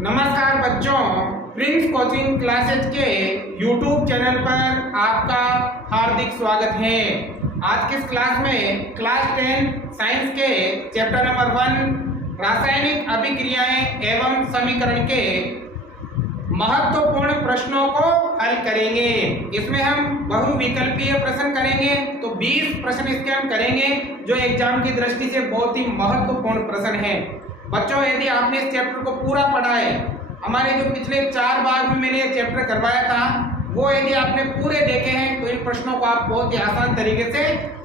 नमस्कार बच्चों, Prince coaching classes के YouTube चैनल पर आपका हार्दिक स्वागत है। आज की इस क्लास में क्लास 10 साइंस के चैप्टर नंबर 1 रासायनिक अभिक्रियाएं एवं समीकरण के महत्वपूर्ण प्रश्नों को हल करेंगे। इसमें हम बहुविकल्पीय प्रश्न करेंगे, तो 20 प्रश्न इसके हम करेंगे जो एग्जाम की दृष्टि से बहुत ही महत्वपूर्ण प्रश्न है। बच्चों, यदि आपने इस चैप्टर को पूरा पढ़ा है, हमारे जो पिछले 4 बार में मैंने ये चैप्टर करवाया था, वो यदि आपने पूरे देखे हैं तो इन प्रश्नों को आप बहुत ही आसान तरीके से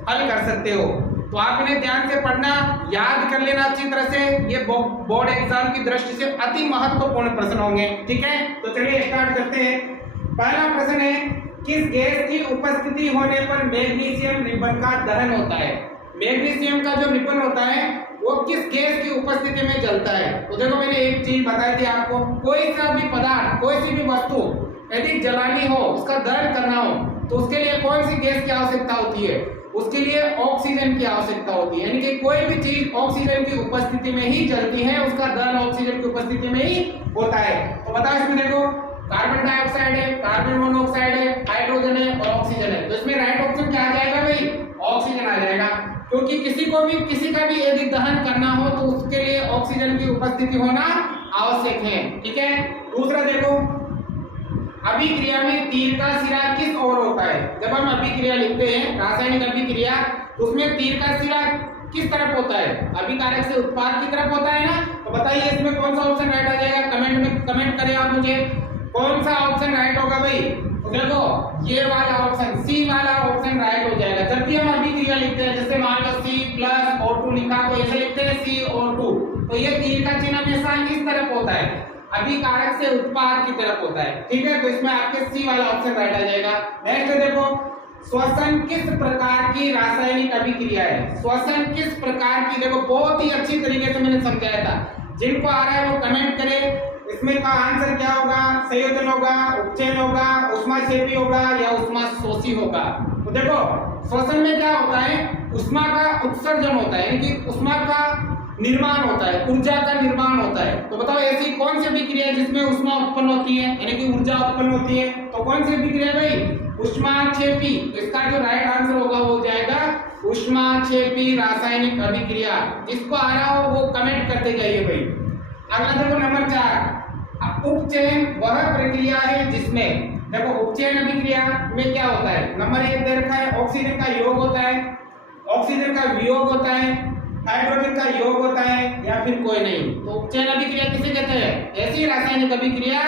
हल कर सकते हो। तो आप इन्हें ध्यान से पढ़ना, याद कर लेना अच्छी तरह से। ये बोर्ड एग्जाम की दृष्टि से अति महत्वपूर्ण प्रश्न होंगे। ठीक है, तो चलिए स्टार्ट करते हैं। पहला प्रश्न है, किस गैस की उपस्थिति होने पर मैग्नीशियम रिबन का दहन होता है? मैग्नीशियम का जो रिबन होता है वो किस गैस की उपस्थिति में जलता है? तो देखो, मैंने एक चीज बताई थी आपको, कोई सा भी पदार्थ, कोई सी भी वस्तु यदि जलानी हो, उसका दहन करना हो, तो उसके लिए कौन सी गैस की आवश्यकता होती है? उसके लिए ऑक्सीजन की आवश्यकता होती है। यानी कि कोई भी चीज ऑक्सीजन की उपस्थिति में ही जलती है, उसका दहन ऑक्सीजन की उपस्थिति में ही होता है। तो बताओ, इसमें देखो, कार्बन डाइऑक्साइड है, कार्बन मोनोऑक्साइड है, हाइड्रोजन है और ऑक्सीजन है। तो इसमें राइट ऑप्शन क्या आ जाएगा भाई? ऑक्सीजन आ जाएगा, क्योंकि किसी का भी यदि दहन करना हो तो उसके लिए ऑक्सीजन की उपस्थिति होना आवश्यक है। ठीक है, दूसरा देखो, अभिक्रिया में तीर का सिरा किस ओर होता है? जब हम अभिक्रिया लिखते हैं, रासायनिक अभिक्रिया, तो उसमें तीर का सिरा किस तरफ होता है? अभिकारक से उत्पाद की तरफ होता है ना। तो बताइए, इसमें कौन सा ऑप्शन राइट आ जाएगा? कमेंट में कमेंट करें आप मुझे, कौन सा ऑप्शन राइट होगा भाई? तो देखो, ये वाला ऑप्शन, सी वाला ऑप्शन राइट हो जाएगा। जब भी हम अभिक्रिया लिखते हैं, जैसे मान लो C+O2 लिखा, तो ऐसे लिखते हैं CO2, तो ये तीर का चिन्ह हमेशा इस तरफ होता है, अभिकारक से उत्पाद की तरफ होता है। ठीक है, तो इसमें आपके सी वाला ऑप्शन राइट आ जाएगा। नेक्स्ट देखो, श्वसन किस प्रकार की रासायनिक अभिक्रिया है? श्वसन किस प्रकार की? देखो, बहुत ही अच्छी तरीके से मैंने समझाया था। जिनको आ रहा है वो कमेंट करे। इसमें का आंसर क्या होगा? संयोजन होगा, उपचयन होगा, ऊष्माक्षेपी होगा या ऊष्माशोषी होगा? तो देखो, श्वसन में क्या होता है? ऊष्मा का उत्सर्जन होता है, यानी कि ऊष्मा का निर्माण होता है, ऊर्जा का निर्माण होता है। तो बताओ, ऐसी कौन सी अभिक्रिया है जिसमें ऊष्मा उत्पन्न होती है, यानी कि ऊर्जा उत्पन्न होती है? तो कौन सी अभिक्रिया है भाई? ऊष्माक्षेपी। इसका जो राइट आंसर होगा वो हो जाएगा ऊष्माक्षेपी रासायनिक अभिक्रिया। जिसको आ रहा हो वो कमेंट करते जाइए भाई। अगला देखो, नंबर 4, उपचयन वह प्रक्रिया है जिसमें, देखो, उपचयन अभिक्रिया में क्या होता है? नंबर 1 दे रखा है, ऑक्सीजन का योग होता है, ऑक्सीजन का वियोग होता है, हाइड्रोजन का योग होता है या फिर कोई नहीं। तो उपचयन अभिक्रिया किसे कहते हैं? ऐसी रासायनिक अभिक्रिया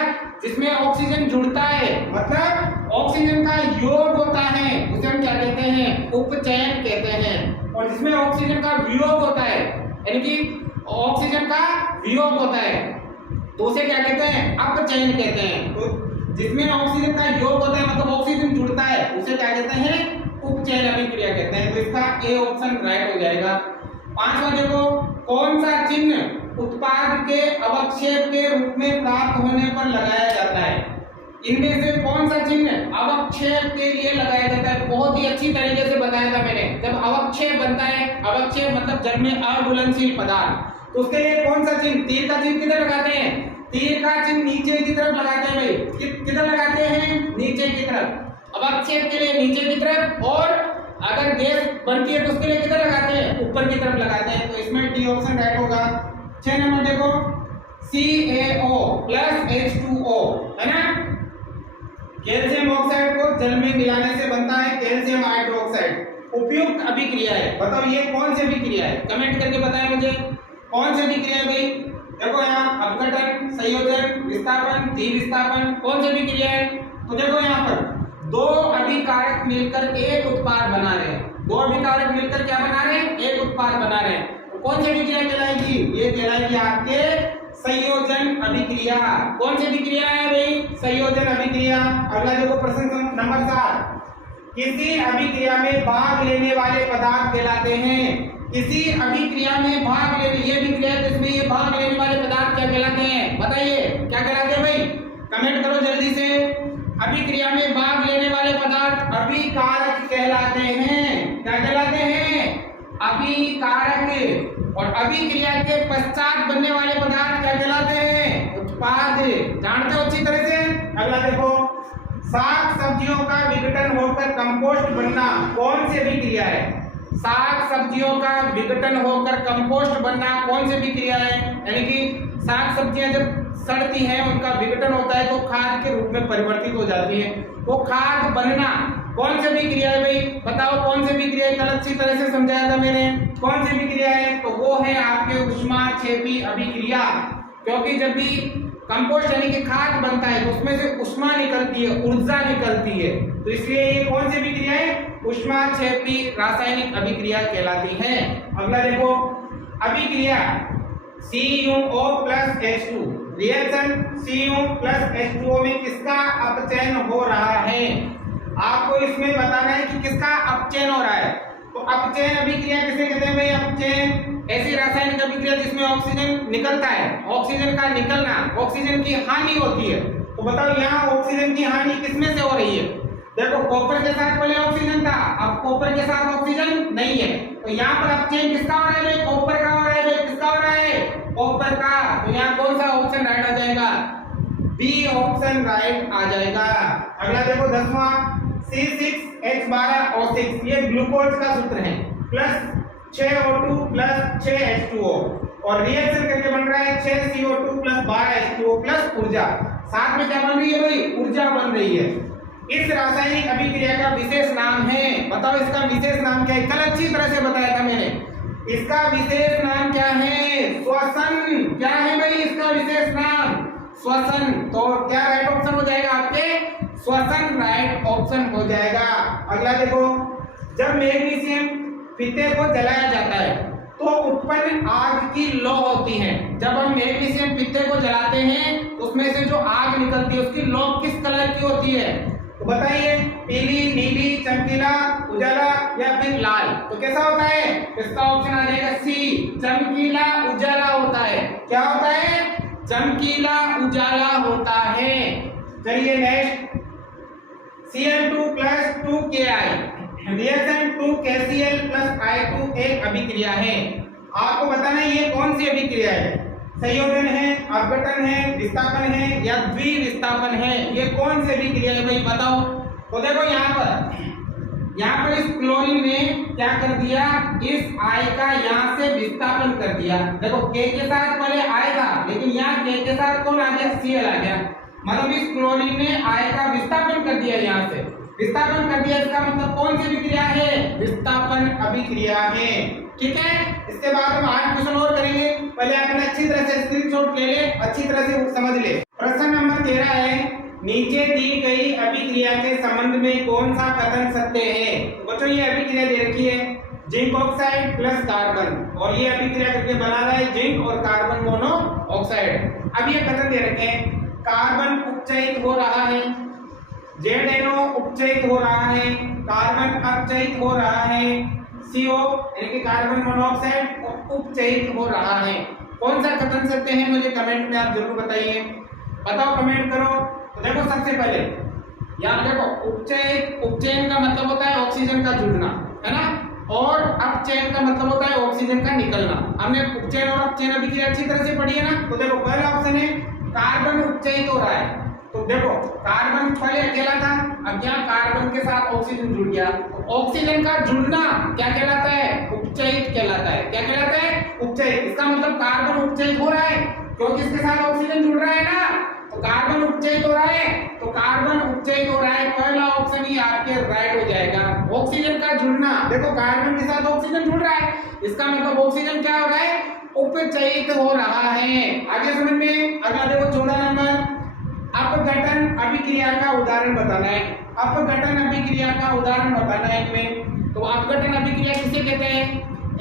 जिसमें ऑक्सीजन जुड़ता है, मतलब ऑक्सीजन का योग होता है, उसे हम क्या कहते हैं? उपचयन कहते हैं। और जिसमें ऑक्सीजन का वियोग होता है, यानी कि ऑक्सीजन का वियोग होता है, तो उसे क्या कहते हैं? अपचयन कहते हैं। तो जिसमें ऑक्सीजन का योग होता है, मतलब ऑक्सीजन जुड़ता है, उसे क्या कहते हैं? उपचयन अभिक्रिया कहते हैं। तो इसका ए ऑप्शन राइट हो जाएगा। 5वां देखो, कौन सा चिन्ह उत्पाद के अवक्षेप के रूप में प्राप्त होने पर लगाया जाता है? इनमें से कौन सा चिन्ह अवक्षेप के लिए लगाया जाता है? बहुत ही अच्छी तरीके से बताया था मैंने। जब अवक्षेप बनता है, अवक्षेप मतलब जल में अघुलनशील पदार्थ, तो उसके लिए कौन सा चिन्ह? तीर का चिन्ह किधर लगाते हैं? तीर का चिन्ह नीचे की तरफ लगाते हैं भाई। किधर लगाते हैं? नीचे की तरफ। अवक्षेप के लिए नीचे की तरफ, और अगर गैस बनती है तो उसके लिए किधर लगाते हैं? ऊपर की तरफ लगाते हैं। तो इसमें डी ऑप्शन राइट होगा। 6 नंबर देखो, CaO + H2O है ना। कैल्शियम ऑक्साइड को जल में मिलाने से बनता है कैल्शियम हाइड्रोक्साइड। उपयुक्त अभिक्रिया है। बताओ, ये कौन सी अभिक्रिया है? कमेंट करके बताएं मुझे, कौन सी अभिक्रिया है भाई? देखो, यहाँ अपघटन, संयोजन, विस्थापन, द्विविस्थापन, कौन सी अभिक्रिया है? तो देखो, यहाँ पर 2 अभिकारक मिलकर एक उत्पाद बना रहे हैं। 2 अभिकारक मिलकर क्या बना रहे हैं? एक उत्पाद बना रहे हैं। तो कौन सी अभिक्रिया कहलाएगी? ये कहलाएगी आपके संयोजन अभिक्रिया। कौन सी अभिक्रिया है भाई? संयोजन अभिक्रिया। अगला देखो, प्रश्न नंबर 7, किसी अभिक्रिया में भाग लेने वाले पदार्थ कहलाते हैं? किसी अभिक्रिया में भाग लेने, ये अभिक्रिया है, इसमें ये भाग लेने वाले पदार्थ क्या कहलाते हैं? बताइए, क्या कहलाते हैं भाई? कमेंट करो जल्दी से। अभिक्रिया में भाग लेने वाले पदार्थ अभिकारक कहलाते हैं। क्या कहलाते हैं? अभिकारक। और अभिक्रिया के पश्चात बनने वाले पदार्थ क्या कहलाते हैं? उत्पाद जानते हो अच्छी तरह से। अगला देखो, साग सब्जियों का विघटन होकर कंपोस्ट बनना कौन सी अभिक्रिया है? साग सब्जियों का विघटन होकर कंपोस्ट बनना कौन सी अभिक्रिया है? यानी कि साग सब्जियां जब सड़ती हैं उनका विघटन होता है तो खाद के रूप में परिवर्तित हो जाती है। वो खाद बनना कौन सी अभिक्रिया है भाई? बताओ कौन सी अभिक्रिया है? कल अच्छी तरह से समझाया था मैंने, कौन सी अभिक्रिया है? तो वो है आपके ऊष्माक्षेपी अभिक्रिया। क्योंकि जब भी कंपोस्ट यानी कि खाद बनता है तो उसमें से ऊष्मा निकलती है, ऊर्जा निकलती है, तो इसलिए ये कौन सी अभिक्रिया है? ऊष्माक्षेपी रासायनिक अभिक्रिया कहलाती है। अगला देखो, अभिक्रिया CuO plus H2, reaction Cu plus H2O में किसका अपचयन हो रहा है? आपको इसमें बताना है कि किसका अपचयन हो रहा है। तो अपचयन अभिक्रिया किसे कहते हैं भाई? अपचयन ऐसी रासायनिक अभिक्रिया जिसमें ऑक्सीजन निकलता है, ऑक्सीजन का निकलना, ऑक्सीजन की हानि होती है। तो बताओ यहाँ ऑक्सीजन की हानि किसमें से हो रही है? देखो कॉपर के साथ पहले ऑक्सीजन था, अब कॉपर के साथ ऑक्सीजन नहीं है, तो यहाँ पर अपचयन किसका हो रहा है? कॉपर का हो रहा है। किसका हो रहा है? कॉपर का। तो यहाँ कौन सा ऑप्शन राइट आ जाएगा? बी ऑप्शन राइट आ जाएगा। अगला देखो 10वां, C6H12O6, ये ग्लूकोज का सूत्र है, प्लस 6O2 प्लस 6H2O, और रिएक्शन करके बन रहा है 6CO2 प्लस 12H2O प्लस ऊर्जा। साथ में क्या बन रही है भाई? ऊर्जा बन रही है। इस रासायनिक अभिक्रिया का विशेष नाम है, बताओ इसका विशेष नाम क्या है? कल अच्छी तरह से बताया था मैंने, इसका विशेष नाम क्या है? श्वसन। क्या है भाई इसका विशेष नाम? श्वसन। तो क्या राइट ऑप्शन हो जाएगा आपके? श्वसन राइट ऑप्शन हो जाएगा। अगला देखो, जब मैग्नीशियम फीते को जलाया जाता है तो उत्पन्न आग की लौ होती है। जब हम मैग्नीशियम फीते को जलाते हैं तो उसमें से जो आग निकलती है उसकी लौ किस कलर की होती है? तो बताइए, पीली, नीली, चमकीला, उजाला या फिर लाल? तो कैसा होता है? इसका ऑप्शन आ जाएगा सी, चमकीला उजाला होता है। क्या होता है? चमकीला उजाला होता है। चलिए next, Cl2 plus 2Ki, reaction 2KCl plus I2 एक अभिक्रिया है। आपको बताना है ये कौन सी अभिक्रिया है? संयोजन है, अपघटन है, विस्थापन है या द्विविस्थापन है? ये कौन सी अभिक्रिया है भाई बताओ। तो देखो यहाँ पर इस क्लोरीन ने क्या कर दिया? इस I का यहाँ से विस्थापन कर दिया। देखो K के साथ पहले I था, लेकिन यहाँ K के साथ कौन आ गया? Cl आ गया। मतलब इस क्लोरीन ने I का विस्थापन कर दिया, यहाँ से विस्थापन कर दिया। इसका मतलब कौन सी अभिक्रिया है? विस्थापन अभिक्रिया है। ठीक है, इसके बाद हम 8 क्वेश्चन और करेंगे। पहले आपने अच्छी तरह से स्क्रीनशॉट ले ले, अच्छी तरह से समझ ले। प्रश्न नंबर 13 है, नीचे दी गई अभिक्रिया के संबंध में कौन सा कथन सत्य है? तो बच्चों ये अभिक्रिया दे रखी है, जिंक ऑक्साइड प्लस कार्बन, और ये अभिक्रिया करके बना रहा है जिंक और कार्बन मोनो ऑक्साइड। अब ये कथन दे रखे हैं, कार्बन उपचयित हो रहा है, ZNO उपचयित हो रहा है, कार्बन अपचयित हो रहा है, CO यानी कि कार्बन मोनोऑक्साइड उपचयित हो रहा है। कौन सा कथन सत्य है? मुझे कमेंट में आप जरूर बताइए, बताओ, कमेंट करो। तो देखो सबसे पहले यहाँ देखो, उपचयन का मतलब होता है ऑक्सीजन का जुड़ना, है ना, और अपचयन का मतलब होता है ऑक्सीजन का निकलना। हमने उपचयन और अपचयन अभिक्रिया अच्छी तरह से पढ़ी है ना। तो देखो पहला ऑप्शन है कार्बन उपचयित हो रहा है। तो देखो कार्बन पहले अकेला था, अब यहाँ कार्बन के साथ ऑक्सीजन जुड़ गया, तो ऑक्सीजन का जुड़ना क्या कहलाता है? उपचयित कहलाता है। क्या कहलाता है? उपचयित। इसका मतलब कार्बन उपचयित हो रहा है क्योंकि इसके साथ ऑक्सीजन जुड़ रहा है ना, तो कार्बन उपचयित हो रहा है, तो कार्बन उपचयित हो रहा है, पहला ऑप्शन ही आपके राइट हो जाएगा। ऑक्सीजन का जुड़ना, देखो कार्बन के साथ ऑक्सीजन जुड़ रहा है, इसका मतलब ऑक्सीजन क्या हो रहा है? उपचयित हो रहा है। आगे समझ में। अगला देखो 14 नंबर, अपघटन अभिक्रिया का उदाहरण बताना है। अपघटन अभिक्रिया का उदाहरण बताना है इसमें। तो अपघटन अभिक्रिया किसे कहते हैं?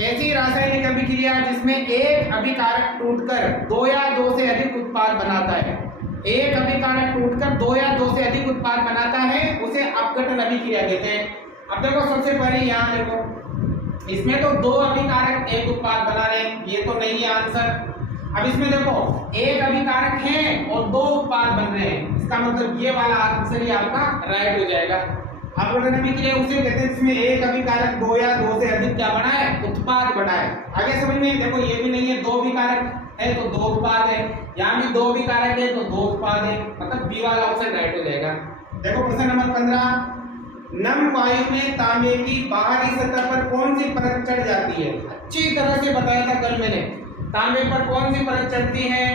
ऐसी रासायनिक अभिक्रिया जिसमें एक अभिकारक टूटकर 2 या 2 से अधिक उत्पाद बनाता है। एक अभिकारक टूटकर 2 या 2 से अधिक उत्पाद बनाता है, उसे अपघटन अभिक्रिया कहते हैं। अब देखो सबसे पहले यहाँ देखो, इसमें तो 2 अभिकारक एक उत्पाद बना रहे हैं, ये तो नहीं है आंसर। अब इसमें देखो एक अभिकारक है और 2 उत्पाद बन रहे हैं, इसका मतलब ये वाला आंसर ही आपका राइट हो जाएगा। अपघटन अभिक्रिया उसे कहते हैं जिसमें एक अभिकारक 2 या 2 से अधिक क्या बना है? उत्पाद बना है। आगे समझ में। देखो ये भी नहीं है, 2 अभिकारक है तो 2 उत्पाद है, यहाँ भी 2 भी कारक है तो 2 उत्पाद है, मतलब बी वाला ऑप्शन राइट हो जाएगा। देखो प्रश्न नंबर 15, नम वायु में तांबे की बाहरी सतह पर कौन सी परत चढ़ जाती है? अच्छी तरह से बताया था कल मैंने, तांबे पर कौन सी परत चढ़ती है,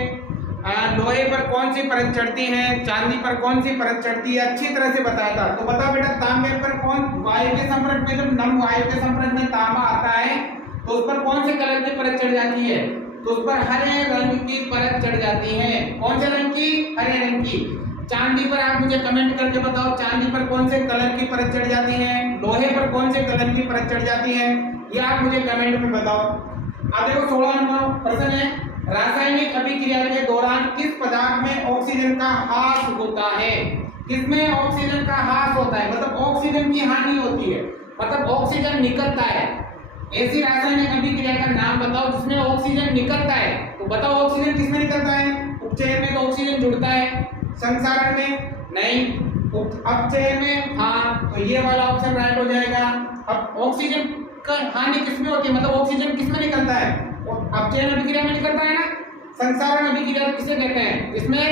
लोहे पर कौन सी परत चढ़ती है, चांदी पर कौन सी परत चढ़ती है, अच्छी तरह से बताया था। तो बताओ बेटा, तांबे पर कौन, वायु के संपर्क में, जब नम वायु के संपर्क में तांबा आता है तो उस पर कौन से कलर की परत चढ़ जाती है? तो उस पर हरे रंग की परत चढ़ जाती है। कौन से रंग की? हरे रंग की। चांदी पर आप मुझे कमेंट करके बताओ, चांदी पर कौन से कलर की परत चढ़ जाती है, लोहे पर कौन से कलर की परत चढ़ जाती है, ये आप मुझे कमेंट में बताओ। अब देखो 16 नंबर प्रश्न है, रासायनिक अभिक्रिया के दौरान किस पदार्थ में ऑक्सीजन का ह्रास होता है? किसमें ऑक्सीजन का ह्रास होता है? मतलब ऑक्सीजन की हानि होती है, मतलब ऑक्सीजन निकलता है। ऐसी रासायनिक अभिक्रिया का नाम बताओ जिसमें ऑक्सीजन निकलता है। तो बताओ ऑक्सीजन किसमें निकलता है? उपचयन में तो ऑक्सीजन जुड़ता है, संसारण में नहीं, अपचयन में हाँ, तो ये वाला ऑप्शन राइट हो जाएगा। अब ऑक्सीजन का हानि किसमें होती है, मतलब ऑक्सीजन किसमें निकलता है? अपचयन अभिक्रिया में निकलता है ना। संसारण अभिक्रिया किसे कहते हैं? इसमें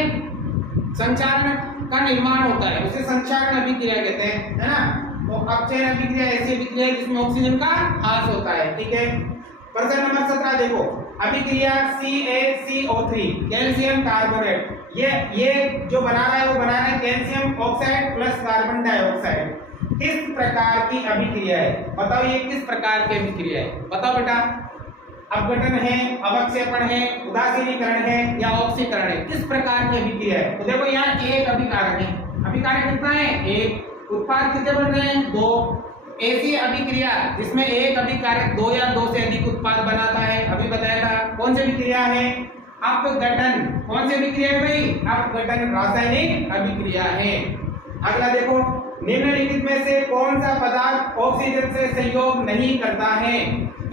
संचारण का निर्माण होता है, उसे संचारण अभिक्रिया कहते हैं, है ना। तो अपचयन अभिक्रिया ऐसी अभिक्रिया है जिसमें ऑक्सीजन का ह्रास होता है, ठीक है। प्रश्न नंबर 17 देखो, अभिक्रिया CaCO3 कैल्शियम कार्बोनेट, ये जो बना रहा है वो बना रहा है calcium oxide plus carbon dioxide. किस प्रकार की अभिक्रिया है? बताओ ये किस प्रकार की अभिक्रिया है? बताओ बेटा, अपघटन है, अवक्षेपण है, उदासीनीकरण है या ऑक्सीकरण है? किस प्रकार की अभिक्रिया है? तो देखो यहाँ एक अभिकारक है, अभिकारक कितना है? एक। उत्पाद कितने बन रहे हैं? 2। ऐसी अभिक्रिया जिसमें एक अभिकारक 2 या 2 से अधिक उत्पाद बनाता है, अभी बताया था। कौन सी अभिक्रिया है? अपघटन। कौन सी अभिक्रिया है भाई? अपघटन रासायनिक अभिक्रिया है। अगला देखो, निम्नलिखित में से कौन सा पदार्थ ऑक्सीजन से सहयोग नहीं करता है?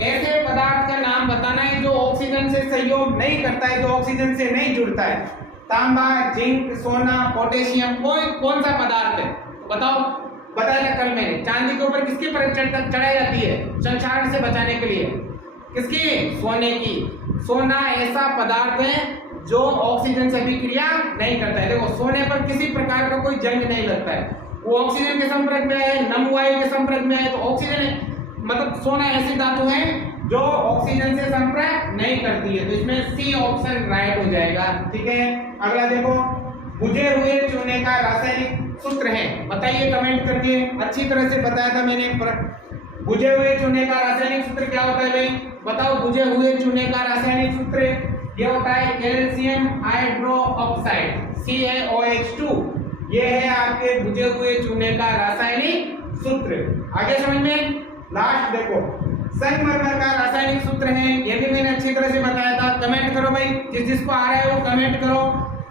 ऐसे पदार्थ का नाम बताना है जो ऑक्सीजन से सहयोग नहीं करता है, जो ऑक्सीजन से नहीं जुड़ता है। तांबा, जिंक, सोना, पोटेशियम, कौन सा पदार्थ है? तो बताओ, बताया था कल मैंने। चांदी के ऊपर किसकी परत चढ़ाई जाती है संक्षारण से बचाने के लिए? किसकी? सोने की। सोना ऐसा पदार्थ है जो ऑक्सीजन से अभिक्रिया नहीं करता है। देखो, सोने पर किसी प्रकार का कोई जंग नहीं लगता है, वो ऑक्सीजन के संपर्क में आए, नम वायु के संपर्क में आए तो ऑक्सीजन, मतलब सोना ऐसी धातु है जो ऑक्सीजन से संपर्क नहीं करती है, तो इसमें सी ऑप्शन राइट हो जाएगा, ठीक है। अगला देखो, बुझे हुए चूने का रासायनिक सूत्र है, बताइए कमेंट करके। अच्छी तरह से बताया था मैंने, बुझे हुए चूने का रासायनिक सूत्र क्या होता है भाई? बताओ, बुझे हुए चूने का रासायनिक सूत्र ये होता है कैल्शियम हाइड्रोक्साइड, CaOH2। ये है आपके बुझे हुए चूने का रासायनिक सूत्र। आगे समझ में। लास्ट देखो, संगमरमर का रासायनिक सूत्र है, ये भी मैंने अच्छी तरह से बताया था। कमेंट करो भाई, जिसको आ रहा है वो कमेंट करो।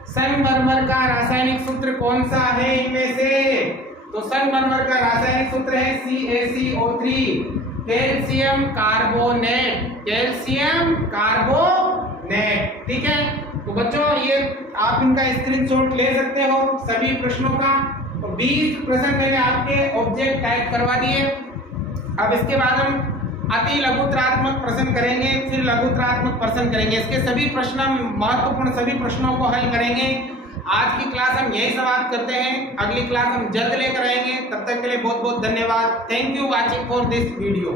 संगमरमर का रासायनिक सूत्र कौन सा है इनमें से? तो संगमरमर का रासायनिक सूत्र है CaCO3, calcium carbonate, calcium carbonate, ठीक है। तो बच्चों, ये आप इनका स्क्रीनशॉट ले सकते हो सभी प्रश्नों का। तो 20 प्रश्न मैंने आपके ऑब्जेक्ट टाइप करवा दिए। अब इसके बाद हम अति लघुत्रात्मक प्रश्न करेंगे, फिर लघुत्रात्मक प्रश्न करेंगे। इसके सभी प्रश्न, महत्वपूर्ण सभी प्रश्नों को हल करेंगे। आज की क्लास हम यही समाप्त करते हैं, अगली क्लास हम जल्द लेकर आएंगे। तब तक के लिए बहुत बहुत धन्यवाद। Thank you watching for this video.